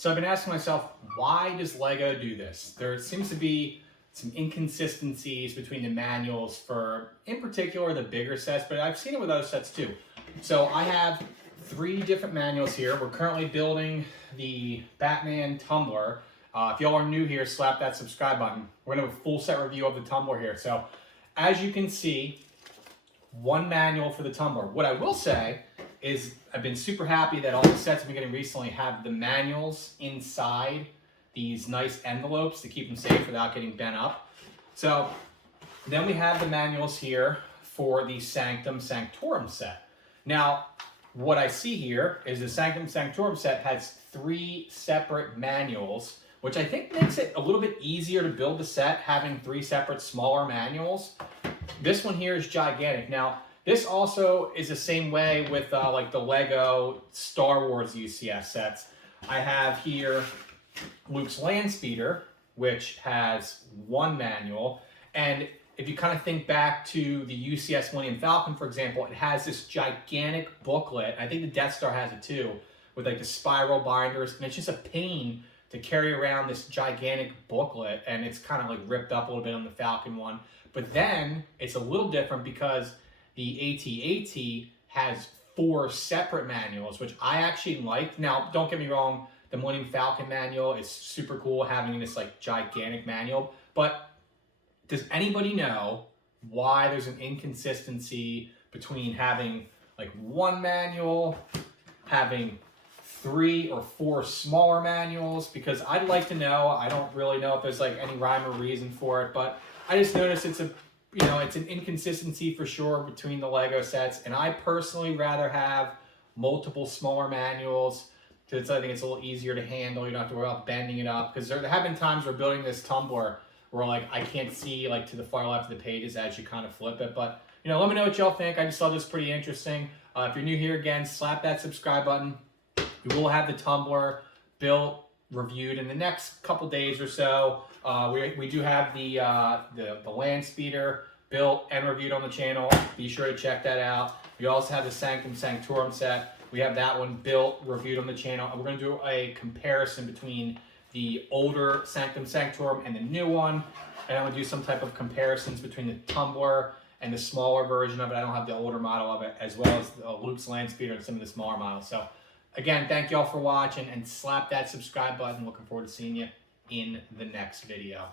So I've been asking myself, why does LEGO do this? There seems to be some inconsistencies between the manuals for, in particular, the bigger sets, but I've seen it with other sets too. So I have 3 different manuals here. We're currently building the Batman tumbler. If y'all are new here, slap that subscribe button. We're gonna have a full set review of the tumbler here. So as you can see, 1 manual for the tumbler. What I will say is I've been super happy that all the sets I've been getting recently have the manuals inside these nice envelopes to keep them safe without getting bent up. So then we have the manuals here for the Sanctum Sanctorum set. Now, what I see here is the Sanctum Sanctorum set has 3 separate manuals, which I think makes it a little bit easier to build the set, having 3 separate smaller manuals. This one here is gigantic. Now, this also is the same way with like the LEGO Star Wars UCS sets. I have here Luke's Landspeeder, which has 1 manual. And if you kind of think back to the UCS Millennium Falcon, for example, it has this gigantic booklet. I think the Death Star has it too, with like the spiral binders. And it's just a pain to carry around this gigantic booklet. And it's kind of like ripped up a little bit on the Falcon one. But then it's a little different because the AT-AT has 4 separate manuals, which I actually like. Now, don't get me wrong, the Millennium Falcon manual is super cool having this like gigantic manual, but does anybody know why there's an inconsistency between having like 1 manual, having 3 or 4 smaller manuals? Because I'd like to know. I don't really know if there's like any rhyme or reason for it, but I just noticed it's an inconsistency for sure between the LEGO sets, and I personally rather have multiple smaller manuals because I think it's a little easier to handle. You don't have to worry about bending it up, because there have been times we're building this tumbler where like I can't see like to the far left of the pages as you kind of flip it. But let me know what y'all think. I just thought this pretty interesting. If you're new here, again, slap that subscribe button. We will have the tumbler built, reviewed in the next couple days or so. We do have the Landspeeder built and reviewed on the channel. Be sure to check that out. We also have the Sanctum Sanctorum set. We have that one built, reviewed on the channel. And we're going to do a comparison between the older Sanctum Sanctorum and the new one. And I'm going to do some type of comparisons between the tumbler and the smaller version of it. I don't have the older model of it, as well as Luke's Landspeeder and some of the smaller models. So again, thank y'all for watching, and slap that subscribe button. Looking forward to seeing you in the next video.